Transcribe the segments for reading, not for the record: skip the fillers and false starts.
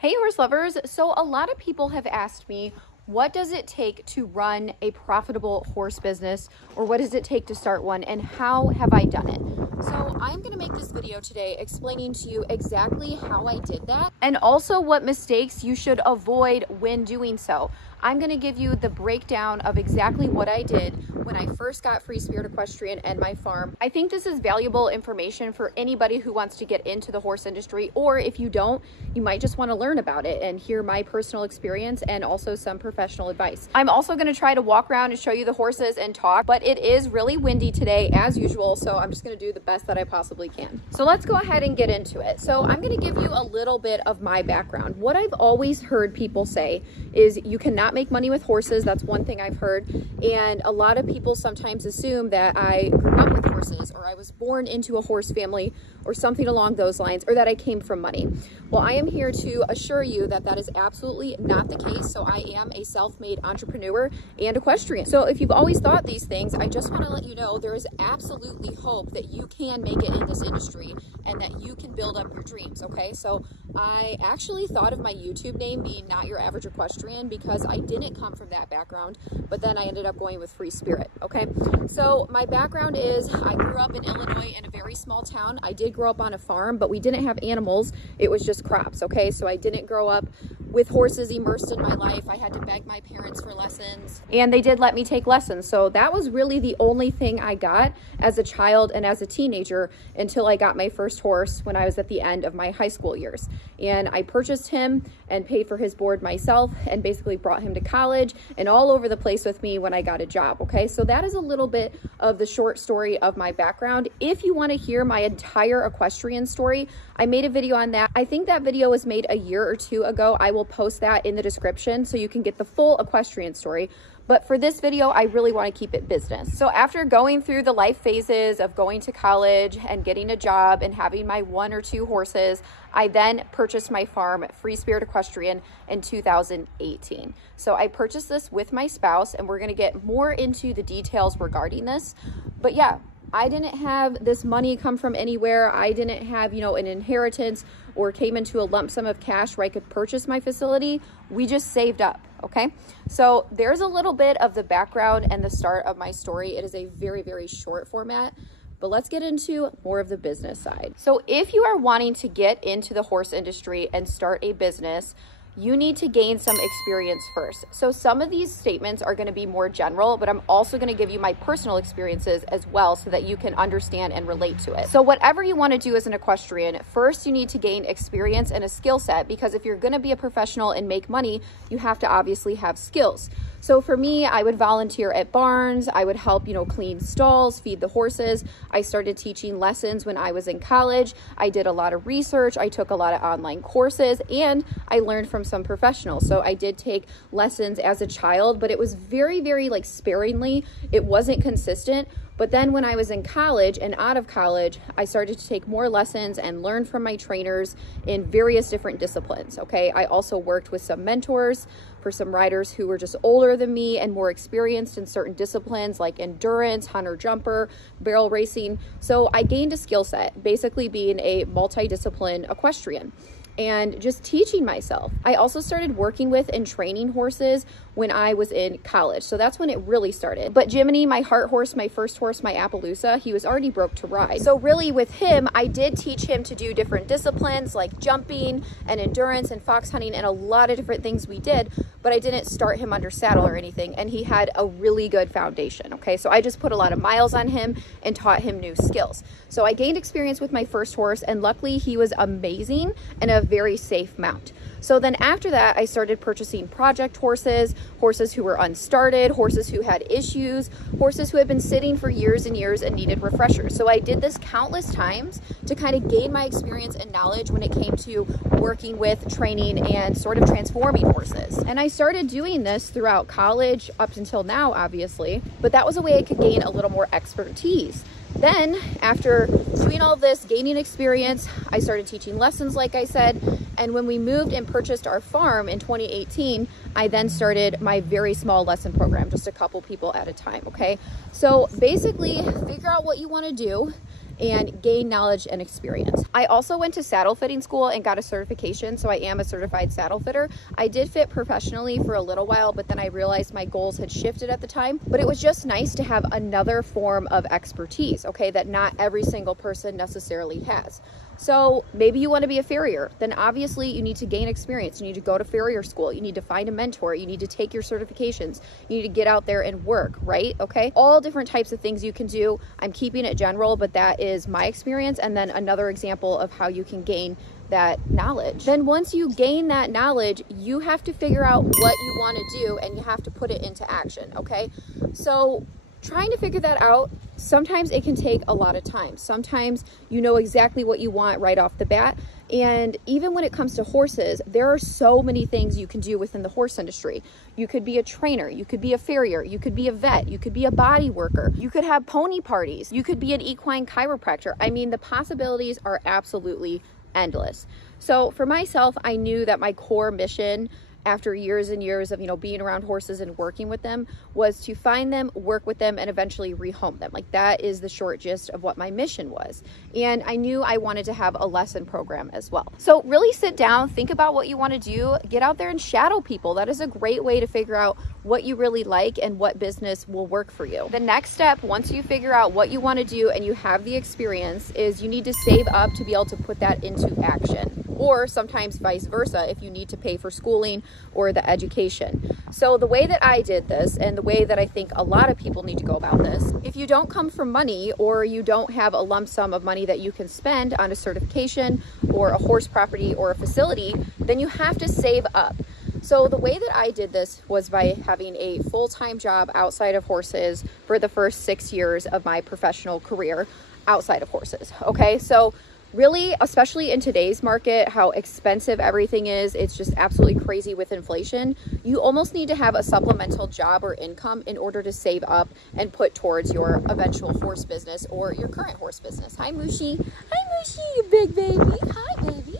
Hey horse lovers, so a lot of people have asked me, what does it take to run a profitable horse business, or what does it take to start one, and how have I done it? So I'm going to make this video today explaining to you exactly how I did that and also what mistakes you should avoid when doing so. I'm going to give you the breakdown of exactly what I did when I first got Free Spirit Equestrian and my farm. I think this is valuable information for anybody who wants to get into the horse industry, or if you don't, you might just want to learn about it and hear my personal experience and also some professional advice. I'm also going to try to walk around and show you the horses and talk, but it is really windy today as usual, so I'm just going to do the best that I possibly can. So let's go ahead and get into it. So I'm going to give you a little bit of my background. What I've always heard people say is you cannot make money with horses. That's one thing I've heard. And a lot of people sometimes assume that I grew up with horses, or I was born into a horse family, or something along those lines, or that I came from money. Well, I am here to assure you that that is absolutely not the case. So I am a self-made entrepreneur and equestrian. So if you've always thought these things, I just want to let you know there is absolutely hope that you can make it in this industry and that you can build up your dreams, okay? So I actually thought of my YouTube name being Not Your Average Equestrian because I didn't come from that background, but then I ended up going with Free Spirit, okay? So my background is I grew up in Illinois in a very small town. I did grow up on a farm, but we didn't have animals. It was just crops, okay? So I didn't grow up with horses immersed in my life. I had to beg my parents for lessons, and they did let me take lessons. So that was really the only thing I got as a child and as a teenager until I got my first horse when I was at the end of my high school years. And I purchased him and paid for his board myself and basically brought him to college and all over the place with me when I got a job, okay? So that is a little bit of the short story of my background. If you want to hear my entire equestrian story, I made a video on that. I think that video was made a year or two ago. I will post that in the description so you can get the full equestrian story. But for this video, I really want to keep it business. So after going through the life phases of going to college and getting a job and having my 1 or 2 horses, I then purchased my farm, Free Spirit Equestrian, in 2018. So I purchased this with my spouse, and we're going to get more into the details regarding this. But yeah, I didn't have this money come from anywhere. I didn't have, you know, an inheritance or came into a lump sum of cash where I could purchase my facility. We just saved up, okay? So there's a little bit of the background and the start of my story. It is a very, very short format, but let's get into more of the business side. So if you are wanting to get into the horse industry and start a business, you need to gain some experience first. So some of these statements are going to be more general, but I'm also going to give you my personal experiences as well so that you can understand and relate to it. So whatever you want to do as an equestrian, first you need to gain experience and a skill set, because if you're going to be a professional and make money, you have to obviously have skills. So for me, I would volunteer at barns. I would help, you know, clean stalls, feed the horses. I started teaching lessons when I was in college. I did a lot of research. I took a lot of online courses, and I learned from some professionals. So I did take lessons as a child, but it was very, very like sparingly. It wasn't consistent. But then when I was in college and out of college, I started to take more lessons and learn from my trainers in various different disciplines, okay? I also worked with some mentors for some riders who were just older than me and more experienced in certain disciplines like endurance, hunter jumper, barrel racing. So I gained a skill set, basically being a multidiscipline equestrian and just teaching myself. I also started working with and training horses when I was in college. So that's when it really started. But Jiminy, my heart horse, my first horse, my Appaloosa, he was already broke to ride. So really with him, I did teach him to do different disciplines like jumping and endurance and fox hunting and a lot of different things we did, but I didn't start him under saddle or anything. And he had a really good foundation, okay? So I just put a lot of miles on him and taught him new skills. So I gained experience with my first horse, and luckily he was amazing and a very safe mount. So then after that, I started purchasing project horses, horses who were unstarted, horses who had issues, horses who had been sitting for years and years and needed refreshers. So I did this countless times to kind of gain my experience and knowledge when it came to working with, training, and sort of transforming horses. And I started doing this throughout college up until now, obviously, but that was a way I could gain a little more expertise. Then after doing all this, gaining experience, I started teaching lessons, like I said. And when we moved and purchased our farm in 2018, I then started my very small lesson program, just a couple people at a time, okay? So basically figure out what you want to do and gain knowledge and experience. I also went to saddle fitting school and got a certification, so I am a certified saddle fitter. I did fit professionally for a little while, but then I realized my goals had shifted at the time. But it was just nice to have another form of expertise, okay, that not every single person necessarily has. So maybe you want to be a farrier, then obviously you need to gain experience. You need to go to farrier school. You need to find a mentor. You need to take your certifications. You need to get out there and work, right? Okay. All different types of things you can do. I'm keeping it general, but that is my experience. And then another example of how you can gain that knowledge. Then once you gain that knowledge, you have to figure out what you want to do and you have to put it into action. Okay. So trying to figure that out, sometimes it can take a lot of time. Sometimes you know exactly what you want right off the bat. And even when it comes to horses, there are so many things you can do within the horse industry. You could be a trainer, you could be a farrier, you could be a vet, you could be a body worker, you could have pony parties, you could be an equine chiropractor. I mean, the possibilities are absolutely endless. So for myself, I knew that my core mission after years and years of, you know, being around horses and working with them was to find them, work with them, and eventually rehome them. Like, that is the short gist of what my mission was. And I knew I wanted to have a lesson program as well. So really sit down, think about what you want to do, get out there and shadow people. That is a great way to figure out what you really like and what business will work for you. The next step, once you figure out what you want to do and you have the experience, is you need to save up to be able to put that into action. Or sometimes vice versa, if you need to pay for schooling or the education. So the way that I did this, and the way that I think a lot of people need to go about this, if you don't come from money, or you don't have a lump sum of money that you can spend on a certification or a horse property or a facility, then you have to save up. So the way that I did this was by having a full-time job outside of horses for the first 6 years of my professional career outside of horses. Okay, so really, especially in today's market, how expensive everything is, it's just absolutely crazy with inflation. You almost need to have a supplemental job or income in order to save up and put towards your eventual horse business or your current horse business. Hi, Mushi. Hi, Mushi, you big baby. Hi, baby.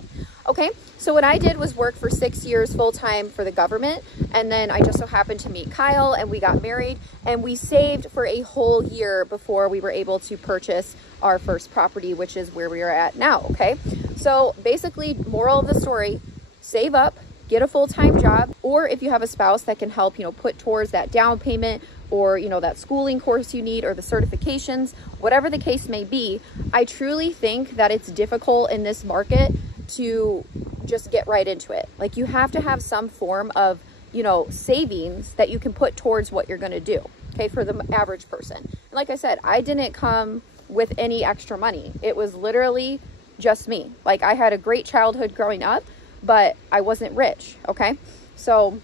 Okay, so what I did was work for 6 years full-time for the government, and then I just so happened to meet Kyle and we got married, and we saved for a whole year before we were able to purchase our first property, which is where we are at now. Okay, so basically, moral of the story, save up, get a full-time job, or if you have a spouse that can help, you know, put towards that down payment, or, you know, that schooling course you need, or the certifications, whatever the case may be. I truly think that it's difficult in this market to just get right into it. Like, you have to have some form of, you know, savings that you can put towards what you're going to do. Okay, for the average person. And like I said, I didn't come with any extra money. It was literally just me. Like, I had a great childhood growing up, but I wasn't rich. Okay, so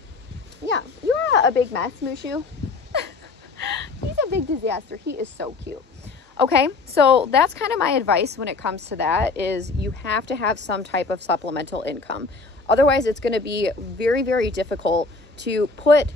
yeah, you're a big mess, Mushu. He's a big disaster. He is so cute. Okay, so that's kind of my advice when it comes to that, is you have to have some type of supplemental income. Otherwise, it's going to be very, very difficult to put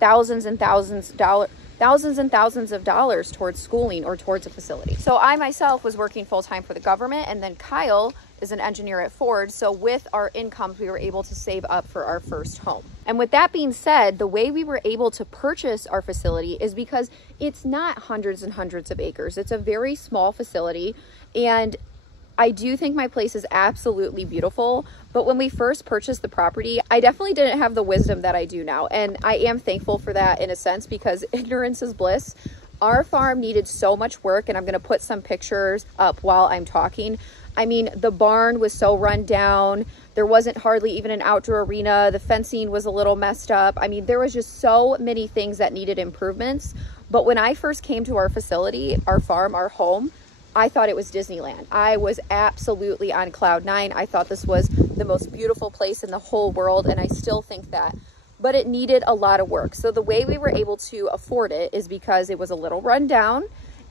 thousands and thousands of dollars towards schooling or towards a facility. So I myself was working full-time for the government, and then Kyle is an engineer at Ford. So with our incomes, we were able to save up for our first home. And with that being said, the way we were able to purchase our facility is because it's not hundreds and hundreds of acres. It's a very small facility, and I do think my place is absolutely beautiful. But when we first purchased the property, I definitely didn't have the wisdom that I do now. And I am thankful for that in a sense, because ignorance is bliss. Our farm needed so much work, and I'm going to put some pictures up while I'm talking. I mean, the barn was so run down. There wasn't hardly even an outdoor arena. The fencing was a little messed up. I mean, there was just so many things that needed improvements. But when I first came to our facility, our farm, our home, I thought it was Disneyland. I was absolutely on cloud nine. I thought this was the most beautiful place in the whole world, and I still think that. But it needed a lot of work. So the way we were able to afford it is because it was a little run down,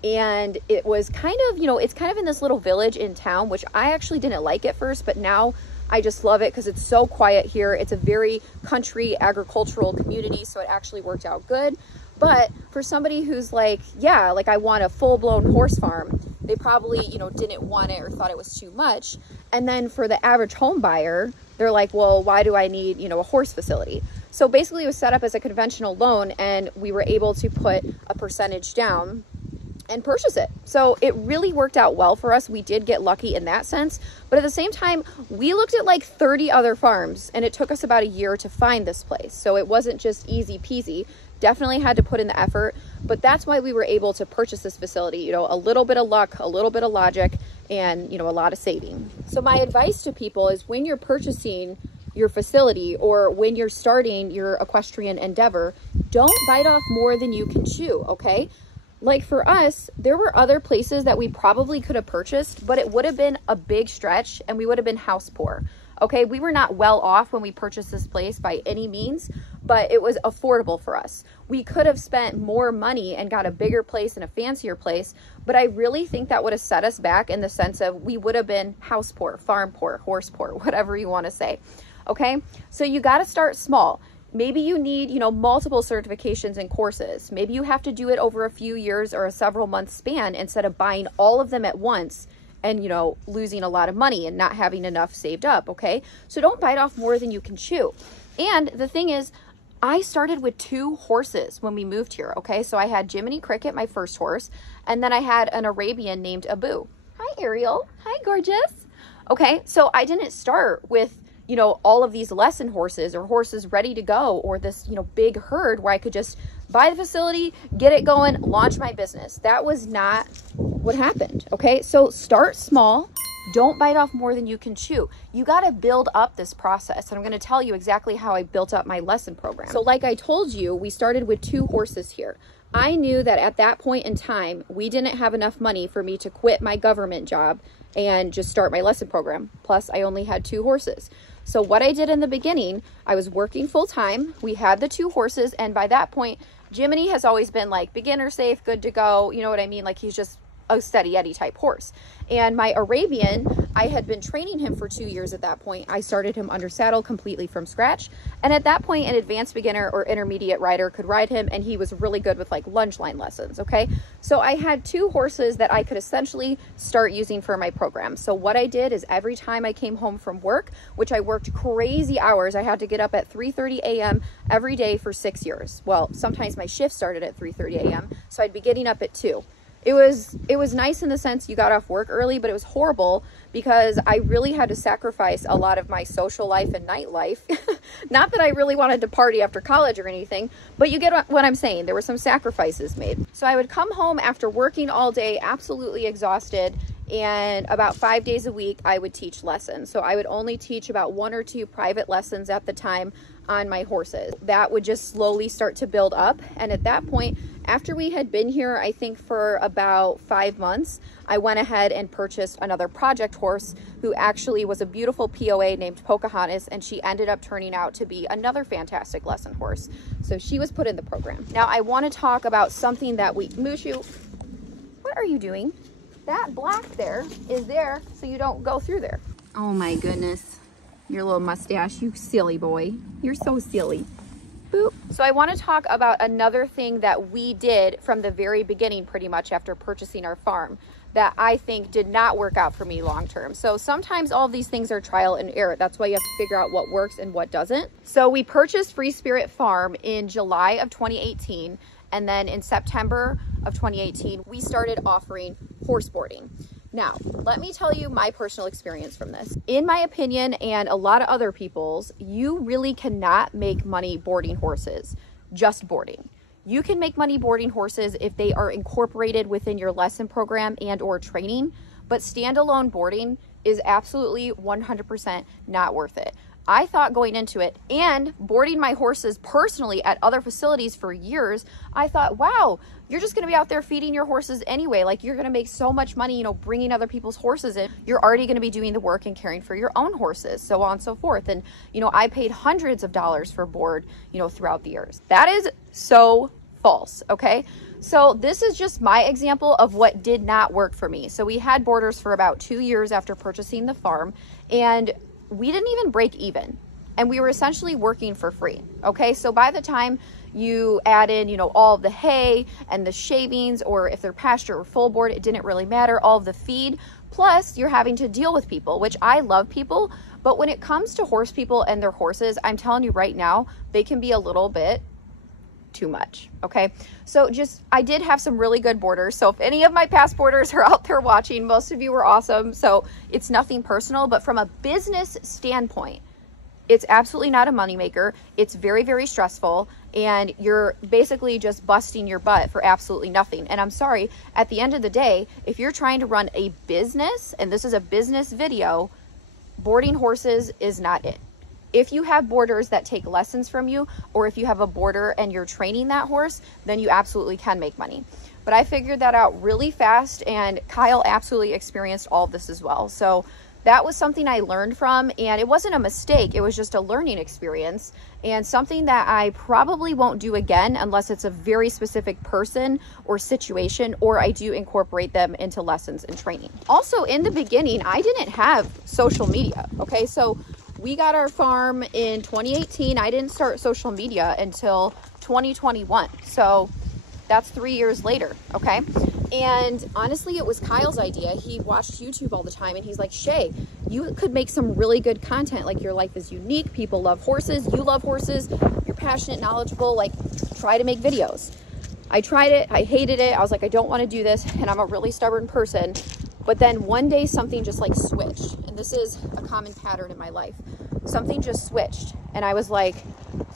and it was kind of, you know, it's kind of in this little village in town, which I actually didn't like at first, but now I just love it because it's so quiet here. It's a very country agricultural community, so it actually worked out good. But for somebody who's like, yeah, like I want a full-blown horse farm, they probably, you know, didn't want it or thought it was too much. And then for the average home buyer, they're like, well, why do I need, you know, a horse facility? So basically it was set up as a conventional loan, and we were able to put a percentage down and purchase it. So it really worked out well for us. We did get lucky in that sense, but at the same time, we looked at like 30 other farms and it took us about a year to find this place. So it wasn't just easy peasy. Definitely had to put in the effort, but that's why we were able to purchase this facility. You know, a little bit of luck, a little bit of logic, and, you know, a lot of saving. So my advice to people is when you're purchasing your facility or when you're starting your equestrian endeavor, don't bite off more than you can chew, okay? Like for us, there were other places that we probably could have purchased, but it would have been a big stretch and we would have been house poor. Okay, we were not well off when we purchased this place by any means, but it was affordable for us. We could have spent more money and got a bigger place and a fancier place, but I really think that would have set us back in the sense of we would have been house poor, farm poor, horse poor, whatever you want to say. Okay, so you got to start small. Maybe you need, you know, multiple certifications and courses. Maybe you have to do it over a few years or a several month span instead of buying all of them at once and, you know, losing a lot of money and not having enough saved up, okay? So don't bite off more than you can chew. And the thing is, I started with 2 horses when we moved here, okay? So I had Jiminy Cricket, my first horse, and then I had an Arabian named Abu. Hi, Ariel. Hi, gorgeous. Okay, so I didn't start with, you know, all of these lesson horses or horses ready to go or this, you know, big herd where I could just buy the facility, get it going, launch my business. That was not what happened, okay? So start small. Don't bite off more than you can chew. You got to build up this process. And I'm going to tell you exactly how I built up my lesson program. So like I told you, we started with 2 horses here. I knew that at that point in time, we didn't have enough money for me to quit my government job and just start my lesson program. Plus, I only had 2 horses. So what I did in the beginning, I was working full time. We had the 2 horses. And by that point, Jiminy has always been like beginner safe, good to go. You know what I mean? Like he's just a steady Eddie type horse. And my Arabian, I had been training him for 2 years at that point. I started him under saddle completely from scratch. And at that point, an advanced beginner or intermediate rider could ride him, and he was really good with like lunge line lessons, okay? So I had 2 horses that I could essentially start using for my program. So what I did is every time I came home from work, which I worked crazy hours, I had to get up at 3:30 a.m. every day for 6 years. Well, sometimes my shift started at 3:30 a.m., so I'd be getting up at 2. It was nice in the sense you got off work early, but it was horrible because I really had to sacrifice a lot of my social life and nightlife. Not that I really wanted to party after college or anything, but you get what I'm saying. There were some sacrifices made. So I would come home after working all day, absolutely exhausted, and about 5 days a week, I would teach lessons. So I would only teach about 1 or 2 private lessons at the time on my horses. That would just slowly start to build up. And at that point, after we had been here, I think for about 5 months, I went ahead and purchased another project horse who actually was a beautiful POA named Pocahontas, and she ended up turning out to be another fantastic lesson horse. So she was put in the program. Now I want to talk about something that Mushu, what are you doing? That black there is there so you don't go through there. Oh my goodness. Your little mustache, you silly boy. You're so silly. Boop. So I want to talk about another thing that we did from the very beginning, pretty much after purchasing our farm, that I think did not work out for me long term. So sometimes all of these things are trial and error. That's why you have to figure out what works and what doesn't. So we purchased Free Spirit Farm in July of 2018. And then in September of 2018, we started offering horse boarding. Now, let me tell you my personal experience from this. In my opinion, and a lot of other people's, you really cannot make money boarding horses, just boarding. You can make money boarding horses if they are incorporated within your lesson program and or training, but standalone boarding is absolutely 100% not worth it. I thought going into it and boarding my horses personally at other facilities for years, I thought, wow, you're just going to be out there feeding your horses anyway. Like you're going to make so much money, you know, bringing other people's horses in. You're already going to be doing the work and caring for your own horses, so on and so forth. And, you know, I paid hundreds of dollars for board, you know, throughout the years. That is so false. Okay. So this is just my example of what did not work for me. So we had boarders for about 2 years after purchasing the farm, and we didn't even break even, and we were essentially working for free. Okay, so by the time you add in, you know, all of the hay and the shavings, or if they're pasture or full board, it didn't really matter, all of the feed, plus you're having to deal with people, which I love people, but when it comes to horse people and their horses, I'm telling you right now, they can be a little bit too much. Okay. So I did have some really good boarders. So if any of my past boarders are out there watching, most of you were awesome. So it's nothing personal, but from a business standpoint, it's absolutely not a moneymaker. It's very, very stressful, and you're basically just busting your butt for absolutely nothing. And I'm sorry, at the end of the day, if you're trying to run a business, and this is a business video, boarding horses is not it. If you have boarders that take lessons from you, or if you have a boarder and you're training that horse, then you absolutely can make money. But I figured that out really fast, and Kyle absolutely experienced all of this as well. So that was something I learned from, and it wasn't a mistake. It was just a learning experience, and something that I probably won't do again unless it's a very specific person or situation, or I do incorporate them into lessons and training. Also, in the beginning, I didn't have social media. Okay, so we got our farm in 2018. I didn't start social media until 2021. So that's 3 years later. Okay. And honestly, it was Kyle's idea. He watched YouTube all the time, and he's like, Shay, you could make some really good content. Like, your life is unique. People love horses. You love horses. You're passionate, knowledgeable. Like, try to make videos. I tried it. I hated it. I was like, I don't want to do this. And I'm a really stubborn person. But then one day something just like switched. And this is a common pattern in my life. Something just switched. And I was like,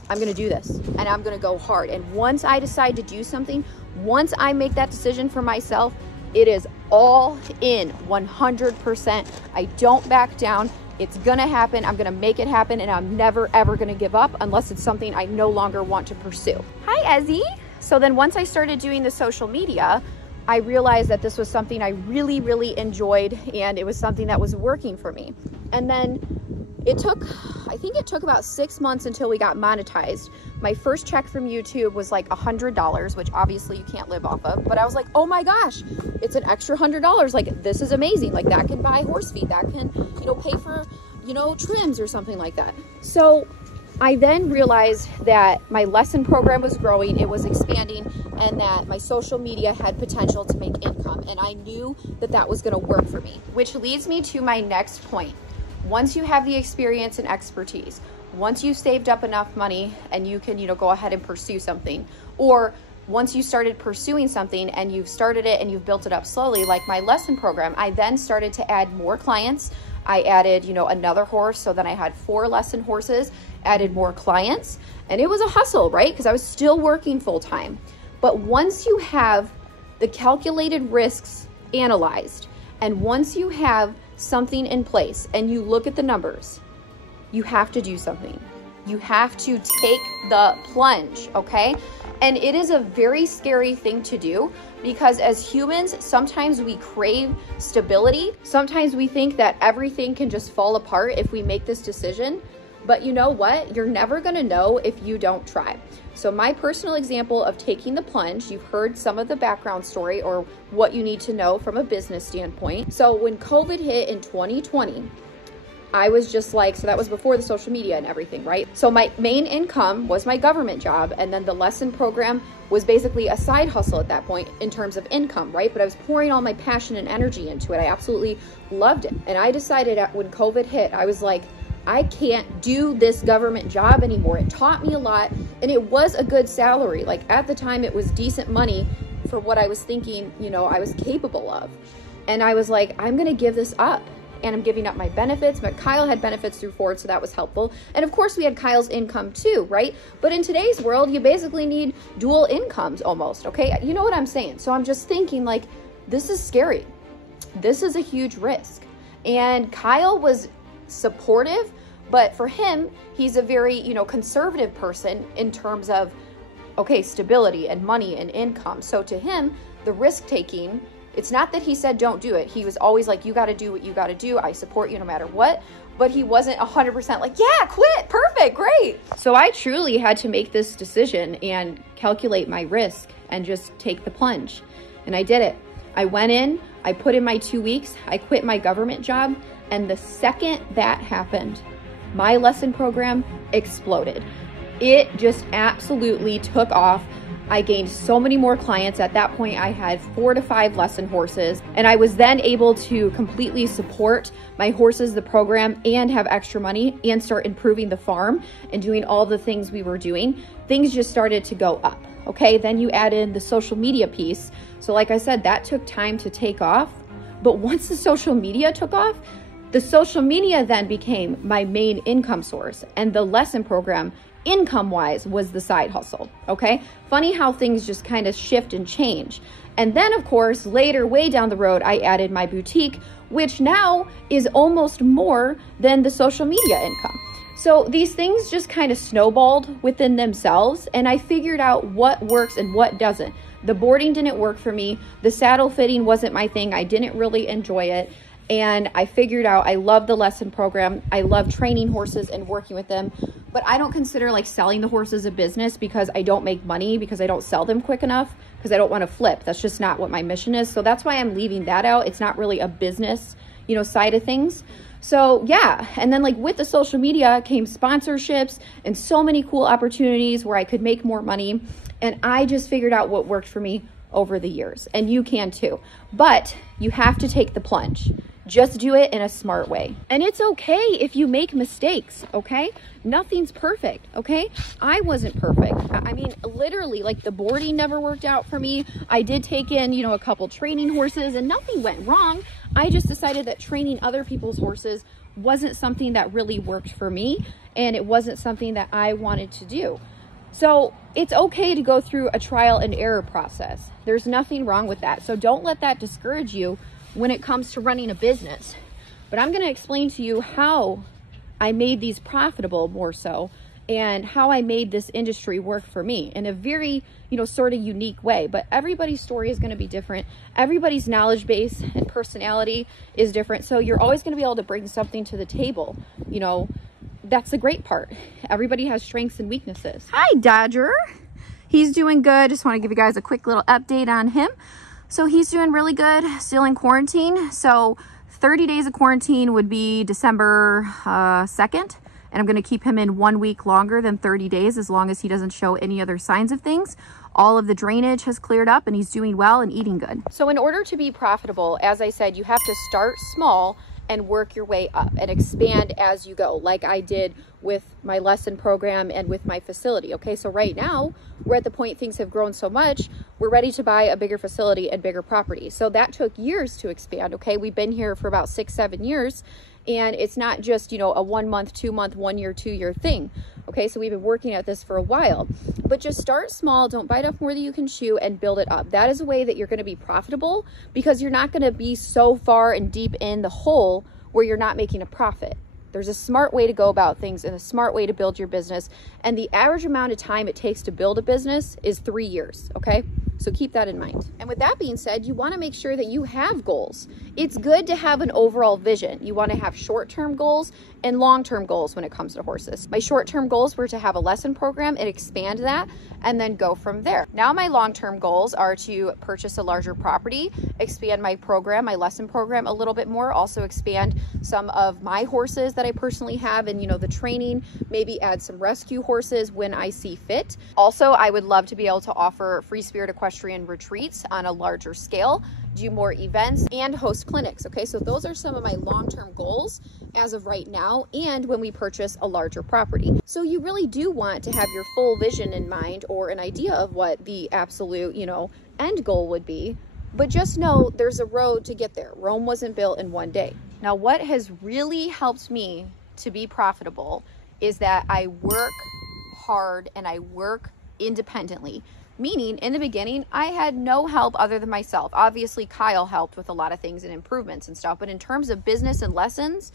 I'm going to do this, and I'm going to go hard. And once I decide to do something, once I make that decision for myself, it is all in 100%. I don't back down. It's going to happen. I'm going to make it happen, and I'm never, ever going to give up unless it's something I no longer want to pursue. Hi, Ezzy. So then once I started doing the social media, I realized that this was something I really, really enjoyed, and it was something that was working for me. And then I think it took about 6 months until we got monetized. My first check from YouTube was like $100, which obviously you can't live off of. But I was like, oh my gosh, it's an extra $100. Like, this is amazing. Like, that can buy horse feed. That can, pay for, trims or something like that. So I then realized that my lesson program was growing, it was expanding, and that my social media had potential to make income. And I knew that that was going to work for me, which leads me to my next point. Once you have the experience and expertise, once you've saved up enough money and you can, go ahead and pursue something, or once you started pursuing something and you've started it and you've built it up slowly, like my lesson program, I then started to add more clients. I added, another horse. So then I had 4 lesson horses, added more clients, and it was a hustle, right? Because I was still working full time. But once you have the calculated risks analyzed, and once you have something in place and you look at the numbers, you have to do something. You have to take the plunge, okay? And it is a very scary thing to do, because as humans, sometimes we crave stability. Sometimes we think that everything can just fall apart if we make this decision. But you know what? You're never gonna know if you don't try. So my personal example of taking the plunge, you've heard some of the background story or what you need to know from a business standpoint. So when COVID hit in 2020, I was just like, so that was before the social media and everything, right? So my main income was my government job, and then the lesson program was basically a side hustle at that point in terms of income, right? But I was pouring all my passion and energy into it. I absolutely loved it. And I decided when COVID hit, I was like, I can't do this government job anymore. It taught me a lot, and it was a good salary. Like, at the time, it was decent money for what I was thinking, I was capable of. And I was like, I'm gonna give this up. And I'm giving up my benefits. But Kyle had benefits through Ford, so that was helpful. And of course we had Kyle's income too, right? But in today's world, you basically need dual incomes almost, okay? You know what I'm saying? So I'm just thinking, like, this is scary. This is a huge risk. And Kyle was supportive, but for him, he's a very, conservative person in terms of, okay, stability and money and income. So to him, the risk taking, it's not that he said don't do it. He was always like, you got to do what you got to do. I support you no matter what. But he wasn't 100% like, yeah, quit. Perfect. Great. So I truly had to make this decision and calculate my risk and just take the plunge. And I did it. I went in, I put in my 2 weeks, I quit my government job. And the second that happened, my lesson program exploded. It just absolutely took off. I gained so many more clients. At that point, I had 4 to 5 lesson horses, and I was then able to completely support my horses, the program, and have extra money and start improving the farm and doing all the things we were doing. Things just started to go up. Okay, then you add in the social media piece. So like I said, that took time to take off. But once the social media took off, the social media then became my main income source, and the lesson program, income-wise, was the side hustle, okay? Funny how things just kind of shift and change. And then, of course, later, way down the road, I added my boutique, which now is almost more than the social media income. So these things just kind of snowballed within themselves, and I figured out what works and what doesn't. The boarding didn't work for me. The saddle fitting wasn't my thing. I didn't really enjoy it. And I figured out I love the lesson program. I love training horses and working with them, but I don't consider like selling the horses a business because I don't make money, because I don't sell them quick enough, because I don't want to flip. That's just not what my mission is. So that's why I'm leaving that out. It's not really a business, you know, side of things. So yeah, and then like with the social media came sponsorships and so many cool opportunities where I could make more money. And I just figured out what worked for me over the years, and you can too. But you have to take the plunge. Just do it in a smart way. And it's okay if you make mistakes, okay? Nothing's perfect, okay? I wasn't perfect. I mean, literally, like the boarding never worked out for me. I did take in, you know, a couple training horses and nothing went wrong. I just decided that training other people's horses wasn't something that really worked for me, and it wasn't something that I wanted to do. So it's okay to go through a trial and error process. There's nothing wrong with that. So don't let that discourage you when it comes to running a business. But I'm going to explain to you how I made these profitable more so, and how I made this industry work for me in a very, you know, sort of unique way. But everybody's story is going to be different. Everybody's knowledge base and personality is different. So you're always going to be able to bring something to the table. You know, that's the great part. Everybody has strengths and weaknesses. Hi, Dodger. He's doing good. Just want to give you guys a quick little update on him. So he's doing really good, still in quarantine. So 30 days of quarantine would be December 2nd. And I'm gonna keep him in 1 week longer than 30 days, as long as he doesn't show any other signs of things. All of the drainage has cleared up and he's doing well and eating good. So in order to be profitable, as I said, you have to start small and work your way up and expand as you go, like I did with my lesson program and with my facility. Okay, so right now we're at the point things have grown so much, we're ready to buy a bigger facility and bigger property. So that took years to expand. Okay, we've been here for about 6-7 years, and it's not just, you know, a 1 month, 2 month, 1 year, 2 year thing. Okay, so we've been working at this for a while, but just start small. Don't bite off more than you can chew, and build it up. That is a way that you're going to be profitable, because you're not going to be so far and deep in the hole where you're not making a profit. There's a smart way to go about things and a smart way to build your business. And the average amount of time it takes to build a business is 3 years, okay? So keep that in mind. And with that being said, you want to make sure that you have goals. It's good to have an overall vision. You want to have short-term goals and long-term goals when it comes to horses. My short-term goals were to have a lesson program and expand that, and then go from there. Now my long-term goals are to purchase a larger property, expand my program, my lesson program a little bit more, also expand some of my horses that I personally have, and, you know, the training, maybe add some rescue horses when I see fit. Also, I would love to be able to offer free spirit equestrian retreats on a larger scale, do more events, and host clinics. Okay, so those are some of my long-term goals as of right now, and when we purchase a larger property. So you really do want to have your full vision in mind, or an idea of what the absolute, you know, end goal would be. But just know there's a road to get there. Rome wasn't built in 1 day. Now, what has really helped me to be profitable is that I work hard and I work independently. Meaning, in the beginning, I had no help other than myself. Obviously, Kyle helped with a lot of things and improvements and stuff. But in terms of business and lessons,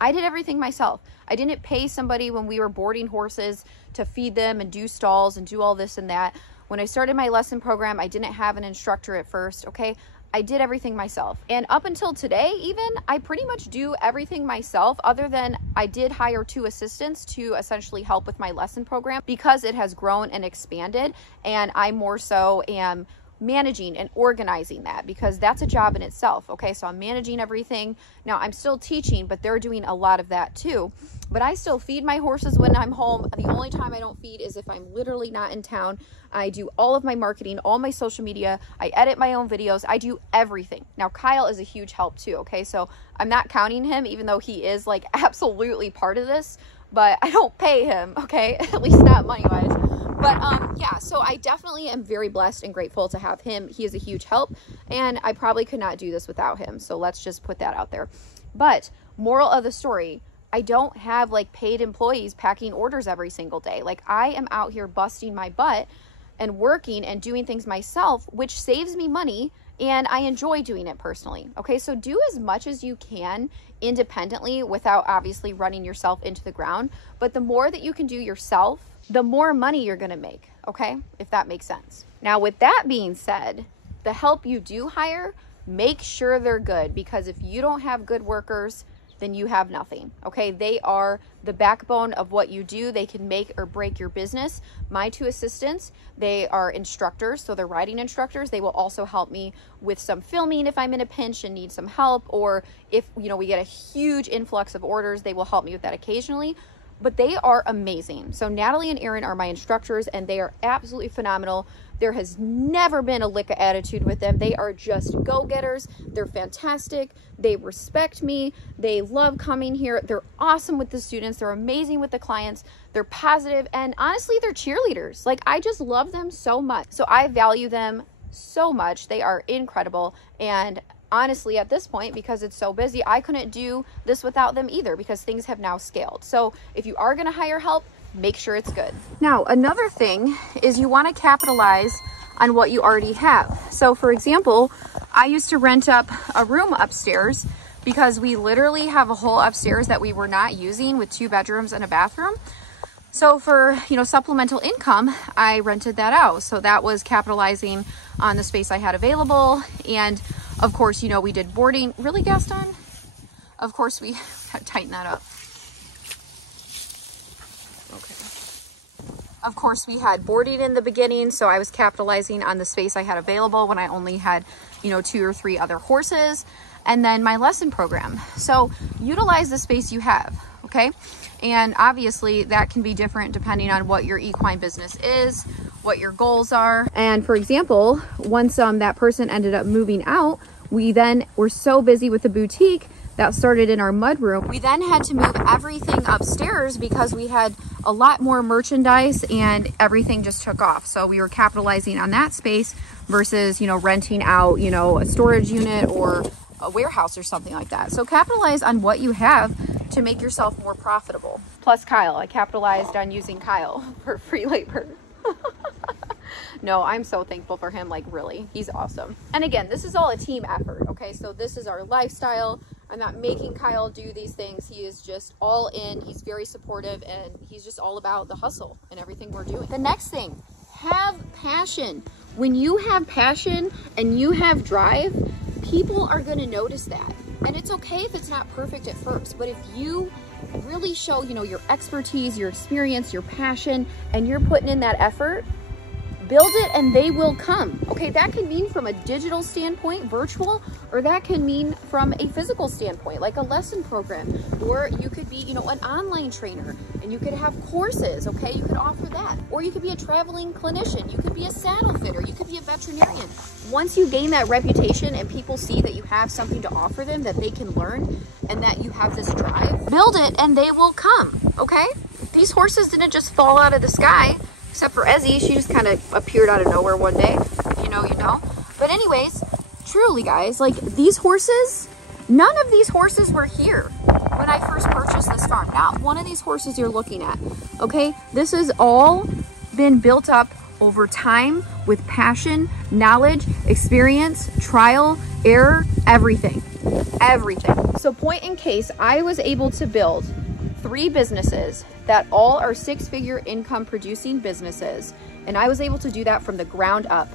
I did everything myself. I didn't pay somebody when we were boarding horses to feed them and do stalls and do all this and that. When I started my lesson program, I didn't have an instructor at first, okay? I did everything myself. And up until today, even, I pretty much do everything myself, other than I did hire 2 assistants to essentially help with my lesson program, because it has grown and expanded, and I more so am managing and organizing that, because that's a job in itself. Okay, so I'm managing everything. Now I'm still teaching, but they're doing a lot of that too. But I still feed my horses when I'm home. The only time I don't feed is if I'm literally not in town. I do all of my marketing, all my social media. I edit my own videos. I do everything. Now Kyle is a huge help too. Okay, so I'm not counting him, even though he is like absolutely part of this, but I don't pay him. Okay, at least not money wise. But yeah, so I definitely am very blessed and grateful to have him. He is a huge help, and I probably could not do this without him. So let's just put that out there. But moral of the story, I don't have like paid employees packing orders every single day. Like I am out here busting my butt and working and doing things myself, which saves me money, and I enjoy doing it personally. Okay, so do as much as you can independently without obviously running yourself into the ground. But the more that you can do yourself, the more money you're gonna make, okay? If that makes sense. Now, with that being said, the help you do hire, make sure they're good, because if you don't have good workers, then you have nothing, okay? They are the backbone of what you do. They can make or break your business. My 2 assistants, they are instructors, so they're riding instructors. They will also help me with some filming if I'm in a pinch and need some help, or if, you know, we get a huge influx of orders, they will help me with that occasionally. But they are amazing. So Natalie and Aaron are my instructors, and they are absolutely phenomenal. There has never been a lick of attitude with them. They are just go-getters. They're fantastic. They respect me. They love coming here. They're awesome with the students. They're amazing with the clients. They're positive, and honestly, they're cheerleaders. Like, I just love them so much. So I value them so much. They are incredible. And honestly, at this point, because it's so busy, I couldn't do this without them either, because things have now scaled. So if you are going to hire help, make sure it's good. Now, another thing is you want to capitalize on what you already have. So for example, I used to rent up a room upstairs because we literally have a whole upstairs that we were not using with 2 bedrooms and a bathroom. So for, you know, supplemental income, I rented that out. So that was capitalizing on the space I had available. And of course, you know, we did boarding. Really, Gaston? Of course, we had to tighten that up. Okay. Of course, we had boarding in the beginning, so I was capitalizing on the space I had available when I only had, you know, 2 or 3 other horses. And then my lesson program. So utilize the space you have, okay? And obviously that can be different depending on what your equine business is, what your goals are. And for example, once that person ended up moving out, we then were so busy with the boutique that started in our mudroom. We then had to move everything upstairs because we had a lot more merchandise and everything just took off. So we were capitalizing on that space versus, you know, renting out, you know, a storage unit or a warehouse or something like that. So capitalize on what you have to make yourself more profitable. Plus Kyle, I capitalized on using Kyle for free labor. No, I'm so thankful for him, like really, he's awesome. And again, this is all a team effort, okay? So this is our lifestyle. I'm not making Kyle do these things. He is just all in, he's very supportive, and he's just all about the hustle and everything we're doing. The next thing, have passion. When you have passion and you have drive, people are gonna notice that. And it's okay if it's not perfect at first, but if you really show, you know, your expertise, your experience, your passion, and you're putting in that effort, build it and they will come. Okay, that can mean from a digital standpoint, virtual, or that can mean from a physical standpoint, like a lesson program, or you could be, you know, an online trainer and you could have courses, okay? You could offer that. Or you could be a traveling clinician, you could be a saddle fitter, you could be a veterinarian. Once you gain that reputation and people see that you have something to offer them that they can learn and that you have this drive, build it and they will come, okay? These horses didn't just fall out of the sky. Except for Ezzy, she just kind of appeared out of nowhere one day. If you know, you know. But anyways, truly guys, like these horses, none of these horses were here when I first purchased this farm. Not one of these horses you're looking at, okay? This has all been built up over time with passion, knowledge, experience, trial, error, everything. Everything. So point in case, I was able to build 3 businesses that all are 6-figure income producing businesses. And I was able to do that from the ground up,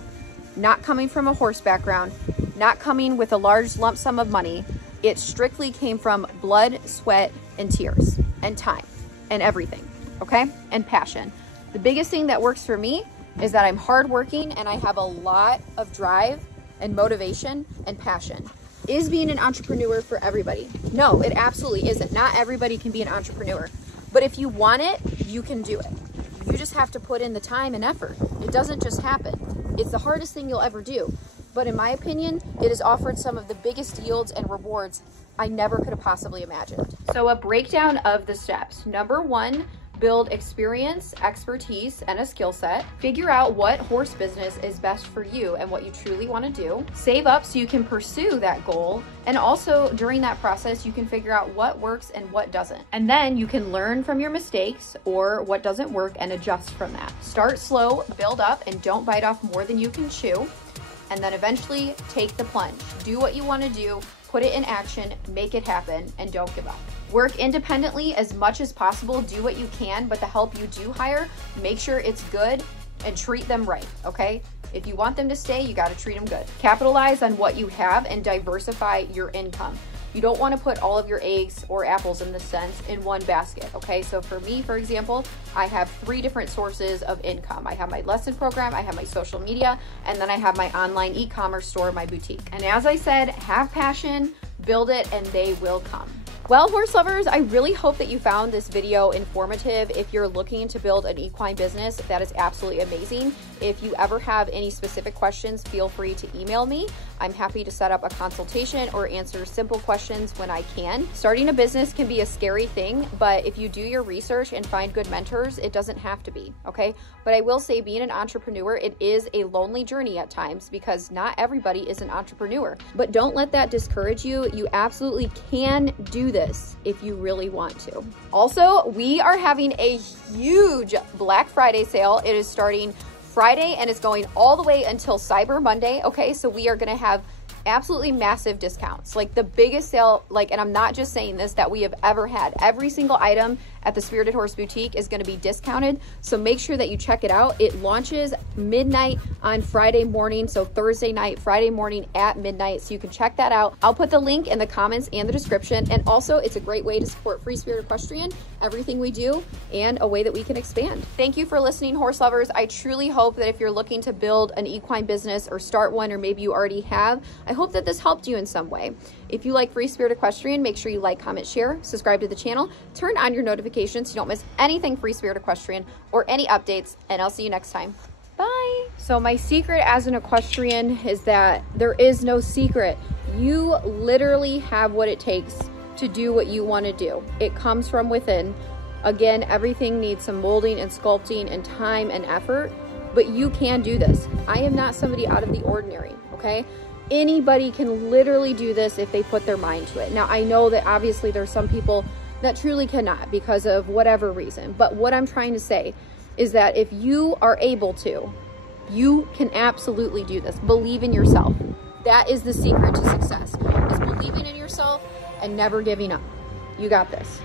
not coming from a horse background, not coming with a large lump sum of money. It strictly came from blood, sweat, and tears, and time, and everything, okay? And passion. The biggest thing that works for me is that I'm hardworking and I have a lot of drive and motivation and passion. Is being an entrepreneur for everybody? No, it absolutely isn't. Not everybody can be an entrepreneur. But if you want it, you can do it. You just have to put in the time and effort. It doesn't just happen. It's the hardest thing you'll ever do. But in my opinion, it has offered some of the biggest yields and rewards I never could have possibly imagined. So a breakdown of the steps. Number 1, build experience, expertise, and a skill set. Figure out what horse business is best for you and what you truly want to do. Save up so you can pursue that goal. And also during that process, you can figure out what works and what doesn't. And then you can learn from your mistakes or what doesn't work and adjust from that. Start slow, build up, and don't bite off more than you can chew. And then eventually take the plunge. Do what you want to do, put it in action, make it happen, and don't give up. Work independently as much as possible, do what you can, but the help you do hire, make sure it's good and treat them right, okay? If you want them to stay, you gotta treat them good. Capitalize on what you have and diversify your income. You don't want to put all of your eggs or apples in this sense in one basket, okay? So for me, for example, I have 3 different sources of income. I have my lesson program, I have my social media, and then I have my online e-commerce store, my boutique. And as I said, have passion, build it, and they will come. Well, horse lovers, I really hope that you found this video informative. If you're looking to build an equine business, that is absolutely amazing. If you ever have any specific questions, feel free to email me. I'm happy to set up a consultation or answer simple questions when I can. Starting a business can be a scary thing, but if you do your research and find good mentors, it doesn't have to be, okay? But I will say being an entrepreneur, it is a lonely journey at times because not everybody is an entrepreneur. But don't let that discourage you. You absolutely can do this if you really want to. Also, we are having a huge Black Friday sale. It is starting Friday and it's going all the way until Cyber Monday. Okay, so we are gonna have absolutely massive discounts, like the biggest sale, like, and I'm not just saying this, that we have ever had. Every single item at the Spirited Horse Boutique is going to be discounted, so make sure that you check it out. It launches midnight on Friday morning, so Thursday night, Friday morning at midnight, so you can check that out. I'll put the link in the comments and the description, and also it's a great way to support Free Spirit Equestrian, everything we do, and a way that we can expand. Thank you for listening, horse lovers. I truly hope that if you're looking to build an equine business or start one, or maybe you already have, I hope that this helped you in some way. If you like Free Spirit Equestrian, make sure you like, comment, share, subscribe to the channel, turn on your notifications so you don't miss anything Free Spirit Equestrian or any updates, and I'll see you next time. Bye. So my secret as an equestrian is that there is no secret. You literally have what it takes to do what you want to do. It comes from within. Again, everything needs some molding and sculpting and time and effort, but you can do this. I am not somebody out of the ordinary, okay? Anybody can literally do this if they put their mind to it. Now, I know that obviously there's some people that truly cannot because of whatever reason, but what I'm trying to say is that if you are able to, you can absolutely do this. Believe in yourself. That is the secret to success, is believing in yourself and never giving up. You got this.